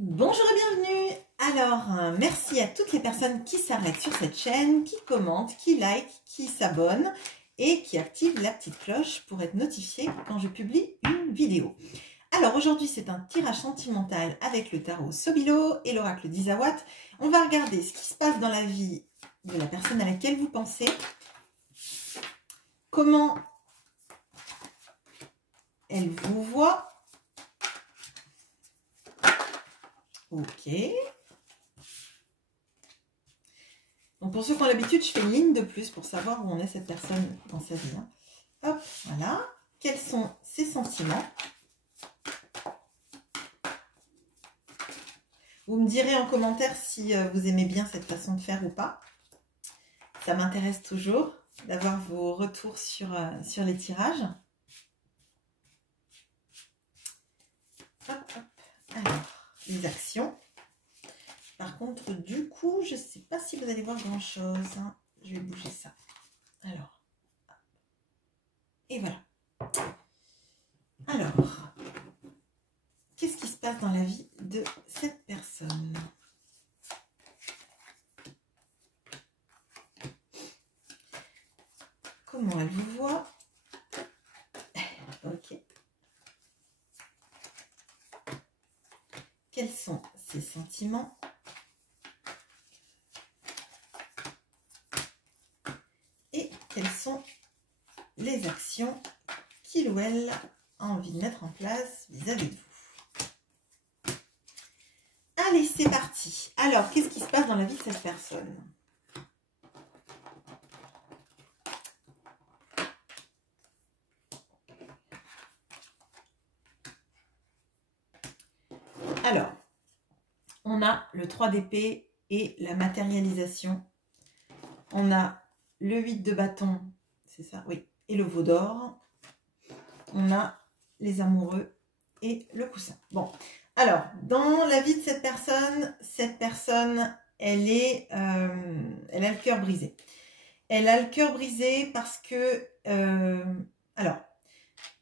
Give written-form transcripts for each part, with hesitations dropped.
Bonjour et bienvenue. Alors, merci à toutes les personnes qui s'arrêtent sur cette chaîne, qui commentent, qui like, qui s'abonnent et qui activent la petite cloche pour être notifiées quand je publie une vidéo. Alors aujourd'hui, c'est un tirage sentimental avec le tarot Sobilo et l'oracle d'Isawat. On va regarder ce qui se passe dans la vie de la personne à laquelle vous pensez, comment elle vous voit. Ok. Donc pour ceux qui ont l'habitude, je fais une ligne de plus pour savoir où on est cette personne dans sa vie. Hop, voilà. Quels sont ses sentiments? Vous me direz en commentaire si vous aimez bien cette façon de faire ou pas. Ça m'intéresse toujours d'avoir vos retours sur les tirages. Hop, hop. Alors, les actions. Par contre, du coup, je ne sais pas si vous allez voir grand-chose. Je vais bouger ça. Alors. Et voilà. Alors. Qu'est-ce qui se passe dans la vie de cette personne? Comment elle vous voit? Ok. Quels sont ses sentiments? Et quelles sont les actions qu'il ou elle a envie de mettre en place vis-à-vis de vous? Allez, c'est parti. Alors, qu'est-ce qui se passe dans la vie de cette personne? Alors, on a le 3 d'épée et la matérialisation. On a le 8 de bâton, c'est ça? Oui. Et le veau d'or. On a les amoureux et le coussin. Bon, alors, dans la vie de cette personne, elle a le cœur brisé. Elle a le cœur brisé parce que, alors,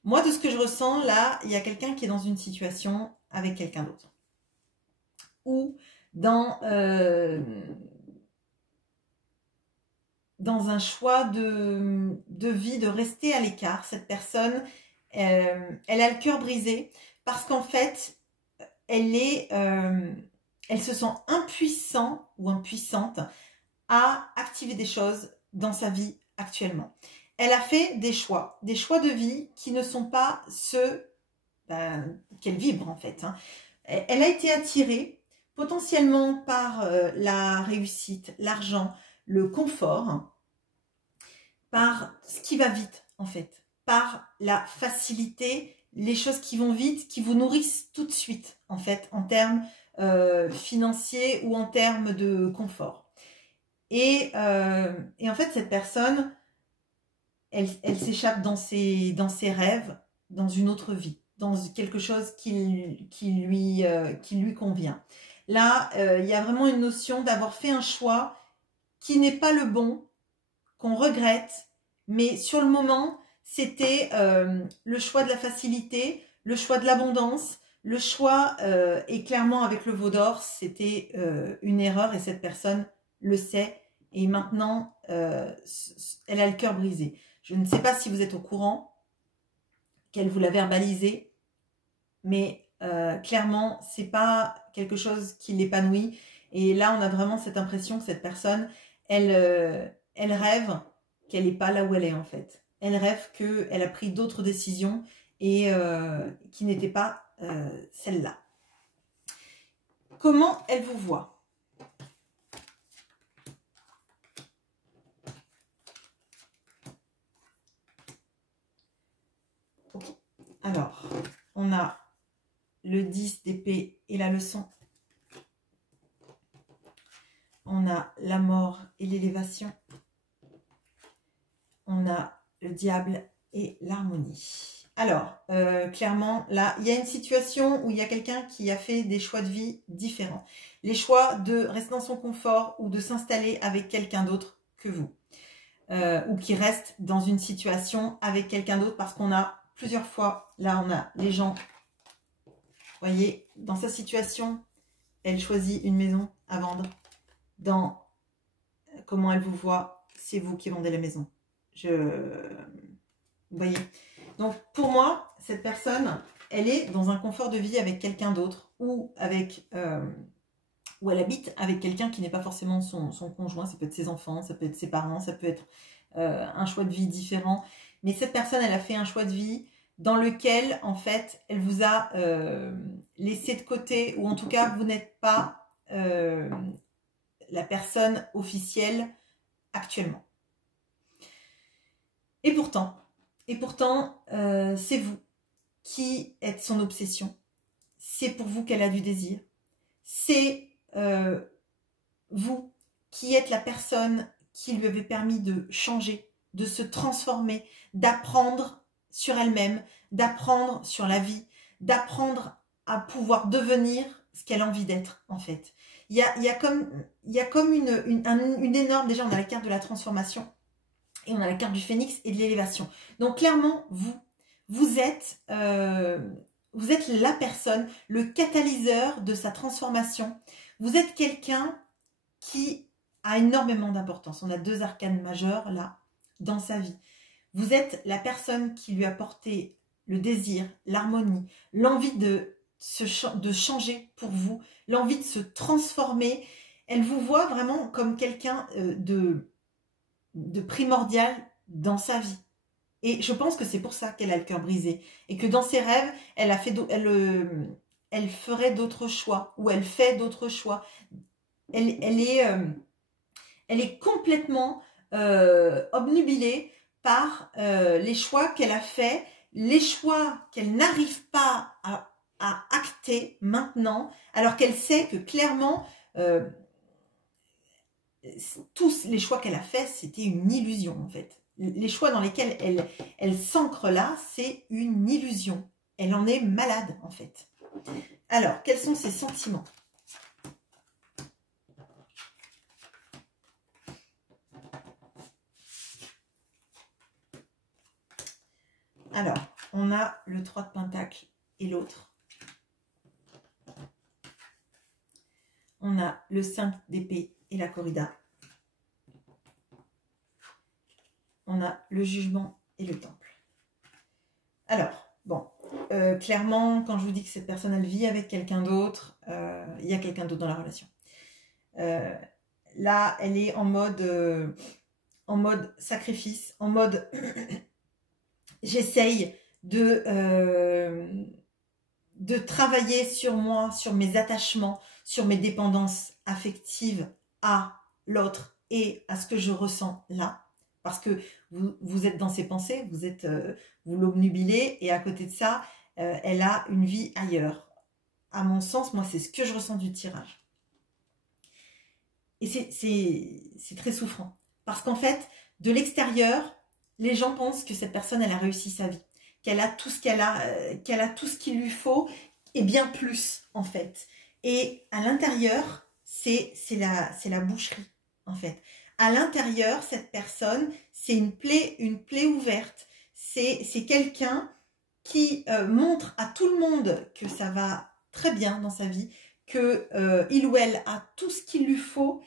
moi, de ce que je ressens, là, il y a quelqu'un qui est dans une situation avec quelqu'un d'autre. Ou dans un choix de vie, de rester à l'écart. Cette personne, elle a le cœur brisé parce qu'en fait, elle se sent impuissant ou impuissante à activer des choses dans sa vie actuellement. Elle a fait des choix de vie qui ne sont pas ceux qu'elle vibre en fait. Elle a été attirée potentiellement par la réussite, l'argent, le confort, par ce qui va vite en fait, par la facilité, les choses qui vont vite, qui vous nourrissent tout de suite en fait, en termes financiers ou en termes de confort. Et en fait, cette personne, elle s'échappe dans ses rêves, dans une autre vie, dans quelque chose qui lui convient. Là, il y a vraiment une notion d'avoir fait un choix qui n'est pas le bon, qu'on regrette, mais sur le moment, c'était le choix de la facilité, le choix de l'abondance, le choix, et clairement avec le veau d'or, c'était une erreur et cette personne le sait et maintenant, elle a le cœur brisé. Je ne sais pas si vous êtes au courant qu'elle vous l'a verbalisé, mais clairement, c'est pas quelque chose qui l'épanouit. Et là, on a vraiment cette impression que cette personne, elle rêve qu'elle n'est pas là où elle est en fait. Elle rêve qu'elle a pris d'autres décisions et qui n'étaient pas celle-là. Comment elle vous voit? Alors, on a le 10 d'épée et la leçon. On a la mort et l'élévation. On a le diable et l'harmonie. Alors, clairement, là, il y a une situation où il y a quelqu'un qui a fait des choix de vie différents. Les choix de rester dans son confort ou de s'installer avec quelqu'un d'autre que vous. Ou qui reste dans une situation avec quelqu'un d'autre parce qu'on a plusieurs fois, là, on a les gens, vous voyez, dans sa situation, elle choisit une maison à vendre. Dans comment elle vous voit, c'est vous qui vendez la maison. Vous voyez. Donc pour moi, cette personne, elle est dans un confort de vie avec quelqu'un d'autre ou avec où elle habite avec quelqu'un qui n'est pas forcément son conjoint. Ça peut être ses enfants, ça peut être ses parents, ça peut être un choix de vie différent. Mais cette personne, elle a fait un choix de vie dans lequel, en fait, elle vous a laissé de côté, ou en tout cas, vous n'êtes pas la personne officielle actuellement. Et pourtant, c'est vous qui êtes son obsession. C'est pour vous qu'elle a du désir. C'est vous qui êtes la personne qui lui avait permis de changer, de se transformer, d'apprendre sur elle-même, d'apprendre sur la vie, d'apprendre à pouvoir devenir ce qu'elle a envie d'être, en fait. Il y a comme une énorme... Déjà, on a la carte de la transformation et on a la carte du phénix et de l'élévation. Donc, clairement, vous êtes la personne, le catalyseur de sa transformation. Vous êtes quelqu'un qui a énormément d'importance. On a 2 arcanes majeures, là, dans sa vie. Vous êtes la personne qui lui a porté le désir, l'harmonie, l'envie de changer pour vous, l'envie de se transformer. Elle vous voit vraiment comme quelqu'un de primordial dans sa vie. Et je pense que c'est pour ça qu'elle a le cœur brisé. Et que dans ses rêves, elle ferait d'autres choix. Ou elle fait d'autres choix. Elle est complètement obnubilée par les choix qu'elle a faits, les choix qu'elle n'arrive pas à acter maintenant, alors qu'elle sait que clairement, tous les choix qu'elle a faits, c'était une illusion en fait. Les choix dans lesquels elle s'ancre là, c'est une illusion. Elle en est malade en fait. Alors, quels sont ses sentiments ? Alors, on a le 3 de Pentacle et l'autre. On a le 5 d'épée et la corrida. On a le jugement et le temple. Alors, bon, clairement, quand je vous dis que cette personne, elle vit avec quelqu'un d'autre, il y a quelqu'un d'autre dans la relation. Là, elle est en mode sacrifice, en mode j'essaye de travailler sur moi, sur mes attachements, sur mes dépendances affectives à l'autre et à ce que je ressens là. Parce que vous êtes dans ses pensées, vous l'obnubilez et à côté de ça, elle a une vie ailleurs. À mon sens, moi, c'est ce que je ressens du tirage. Et c'est très souffrant. Parce qu'en fait, de l'extérieur, les gens pensent que cette personne, elle a réussi sa vie. Qu'elle a tout ce qu'elle a tout ce qu'il lui faut et bien plus, en fait. Et à l'intérieur, c'est la boucherie, en fait. À l'intérieur, cette personne, c'est une plaie ouverte. C'est quelqu'un qui montre à tout le monde que ça va très bien dans sa vie, que il ou elle a tout ce qu'il lui faut.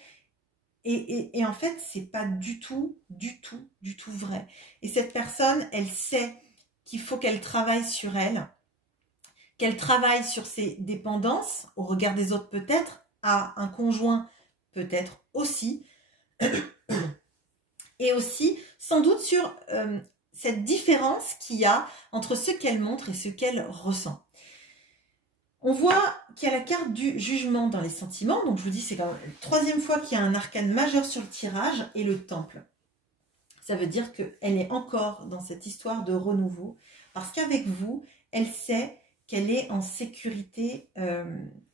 Et en fait, c'est pas du tout vrai. Et cette personne, elle sait qu'il faut qu'elle travaille sur elle, qu'elle travaille sur ses dépendances, au regard des autres peut-être, à un conjoint peut-être aussi, et aussi sans doute sur cette différence qu'il y a entre ce qu'elle montre et ce qu'elle ressent. On voit qu'il y a la carte du jugement dans les sentiments, donc je vous dis c'est la 3e fois qu'il y a un arcane majeur sur le tirage et le temple. Ça veut dire qu'elle est encore dans cette histoire de renouveau, parce qu'avec vous, elle sait qu'elle est en sécurité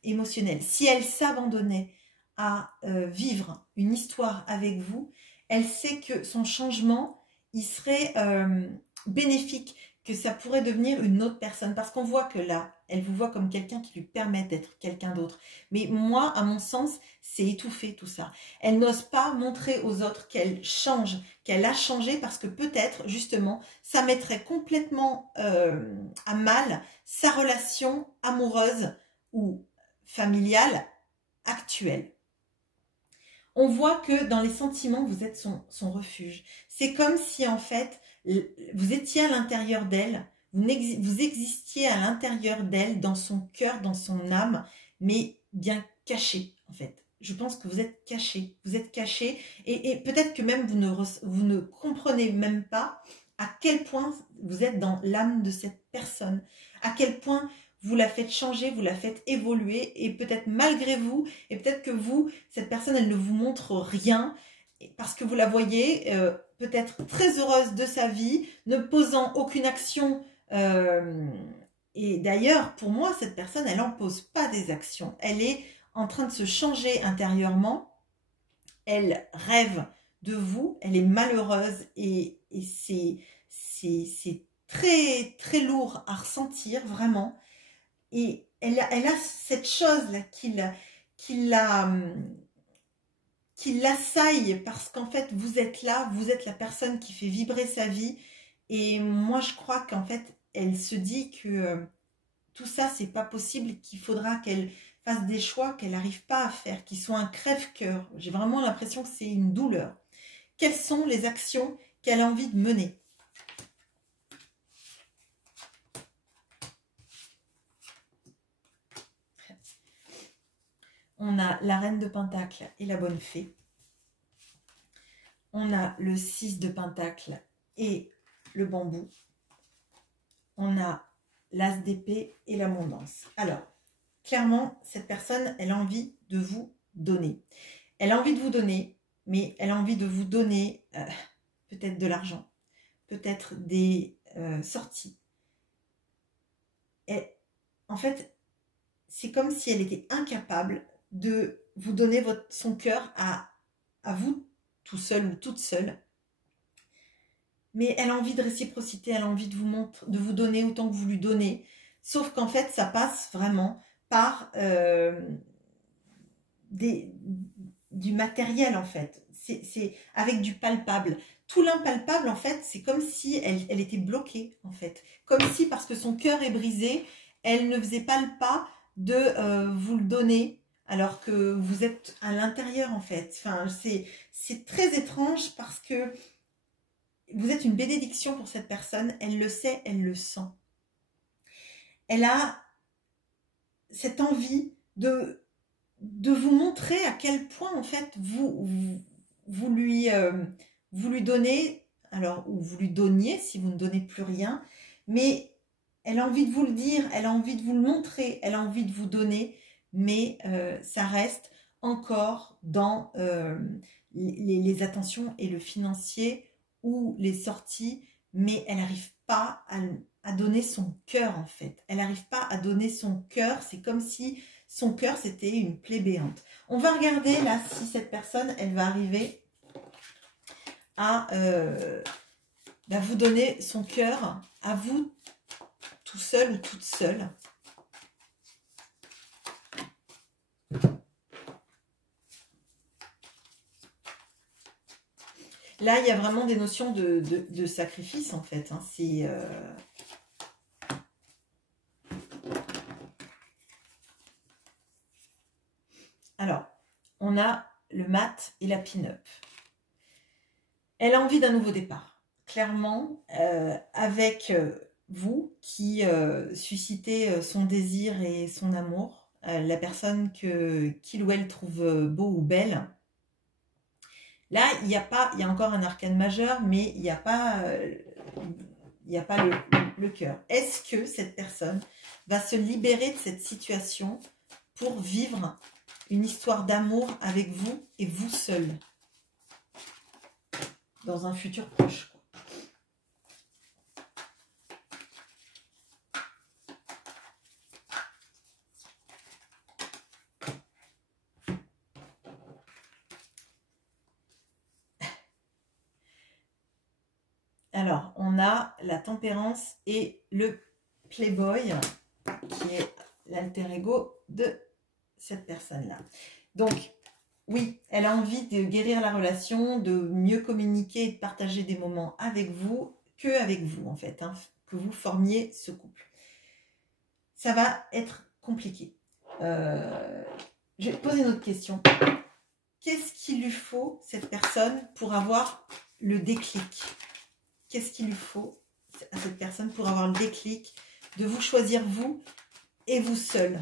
émotionnelle. Si elle s'abandonnait à vivre une histoire avec vous, elle sait que son changement, il serait bénéfique, que ça pourrait devenir une autre personne. Parce qu'on voit que là, elle vous voit comme quelqu'un qui lui permet d'être quelqu'un d'autre. Mais moi, à mon sens, c'est étouffé tout ça. Elle n'ose pas montrer aux autres qu'elle change, qu'elle a changé parce que peut-être, justement, ça mettrait complètement à mal sa relation amoureuse ou familiale actuelle. On voit que dans les sentiments, vous êtes son refuge. C'est comme si en fait, vous étiez à l'intérieur d'elle, vous existiez à l'intérieur d'elle, dans son cœur, dans son âme, mais bien caché en fait. Je pense que vous êtes caché, et peut-être que même vous ne comprenez même pas à quel point vous êtes dans l'âme de cette personne, à quel point vous la faites changer, vous la faites évoluer, et peut-être malgré vous, et peut-être que vous, cette personne, elle ne vous montre rien, parce que vous la voyez peut-être très heureuse de sa vie, ne posant aucune action. Et d'ailleurs, pour moi, cette personne, elle n'en pose pas des actions. Elle est en train de se changer intérieurement. Elle rêve de vous, elle est malheureuse, et c'est très, très lourd à ressentir, vraiment. Et elle a cette chose-là qui l'assaille, parce qu'en fait, vous êtes là, vous êtes la personne qui fait vibrer sa vie. Et moi, je crois qu'en fait, elle se dit que tout ça, c'est pas possible, qu'il faudra qu'elle fasse des choix qu'elle n'arrive pas à faire, qui sont un crève-cœur. J'ai vraiment l'impression que c'est une douleur. Quelles sont les actions qu'elle a envie de mener? On a la reine de Pentacle et la bonne fée. On a le 6 de Pentacle et le bambou. On a l'as d'épée et l'abondance. Alors, clairement, cette personne, elle a envie de vous donner. Elle a envie de vous donner, mais elle a envie de vous donner peut-être de l'argent, peut-être des sorties. Et en fait, c'est comme si elle était incapable de vous donner son cœur à vous, tout seul ou toute seule. Mais elle a envie de réciprocité, elle a envie de vous donner autant que vous lui donnez. Sauf qu'en fait, ça passe vraiment par du matériel, en fait. C'est avec du palpable. Tout l'impalpable, en fait, c'est comme si elle était bloquée, en fait. Comme si, parce que son cœur est brisé, elle ne faisait pas le pas de vous le donner, alors que vous êtes à l'intérieur, en fait. Enfin, c'est très étrange, parce que vous êtes une bénédiction pour cette personne. Elle le sait, elle le sent. Elle a cette envie de vous montrer à quel point, en fait, vous lui donnez, alors, ou vous lui donniez si vous ne donnez plus rien, mais elle a envie de vous le dire, elle a envie de vous le montrer, elle a envie de vous donner, mais ça reste encore dans les attentions et le financier ou les sorties, mais elle n'arrive pas à donner son cœur, en fait. Elle n'arrive pas à donner son cœur, c'est comme si son cœur, c'était une plaie béante. On va regarder là si cette personne, elle va arriver à vous donner son cœur, à vous, tout seul ou toute seule. Là, il y a vraiment des notions de sacrifice, en fait. Hein. C'est... Alors, on a le mat et la pin-up. Elle a envie d'un nouveau départ. Clairement, avec vous qui suscitez son désir et son amour, la personne qu'il ou elle trouve beau ou belle. Là, il y a encore un arcane majeur, mais il n'y a pas le cœur. Est-ce que cette personne va se libérer de cette situation pour vivre une histoire d'amour avec vous et vous seul dans un futur proche? Alors, on a la tempérance et le playboy, qui est l'alter ego de cette personne-là. Donc, oui, elle a envie de guérir la relation, de mieux communiquer et de partager des moments avec vous, qu'avec vous, en fait, hein, que vous formiez ce couple. Ça va être compliqué. je vais te poser une autre question. Qu'est-ce qu'il lui faut, cette personne, pour avoir le déclic? Qu'est-ce qu'il lui faut à cette personne pour avoir le déclic de vous choisir vous et vous seul?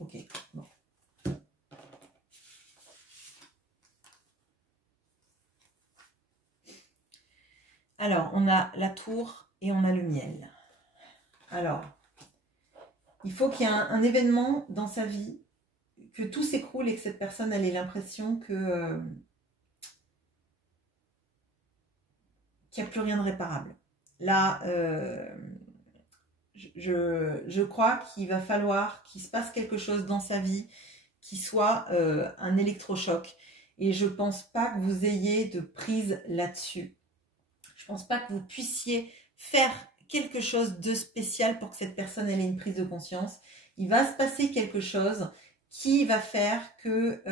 Ok, bon. Alors, on a la tour et on a le miel. Alors, il faut qu'il y ait un événement dans sa vie, que tout s'écroule et que cette personne elle ait l'impression que qu'il n'y a plus rien de réparable. Là, je crois qu'il va falloir qu'il se passe quelque chose dans sa vie qui soit un électrochoc. Et je ne pense pas que vous ayez de prise là-dessus. Je ne pense pas que vous puissiez faire quelque chose de spécial pour que cette personne ait une prise de conscience. Il va se passer quelque chose qui va faire que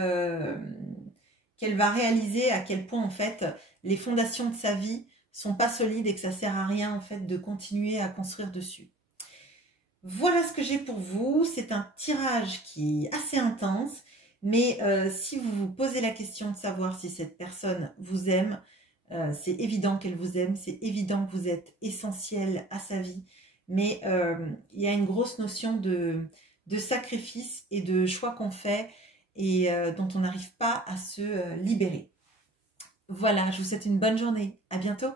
qu'elle va réaliser à quel point en fait les fondations de sa vie sont pas solides et que ça sert à rien en fait de continuer à construire dessus. Voilà ce que j'ai pour vous. C'est un tirage qui est assez intense, mais si vous vous posez la question de savoir si cette personne vous aime, c'est évident qu'elle vous aime, c'est évident que vous êtes essentiel à sa vie, mais il y a une grosse notion de sacrifice et de choix qu'on fait et dont on n'arrive pas à se libérer. Voilà, je vous souhaite une bonne journée. À bientôt.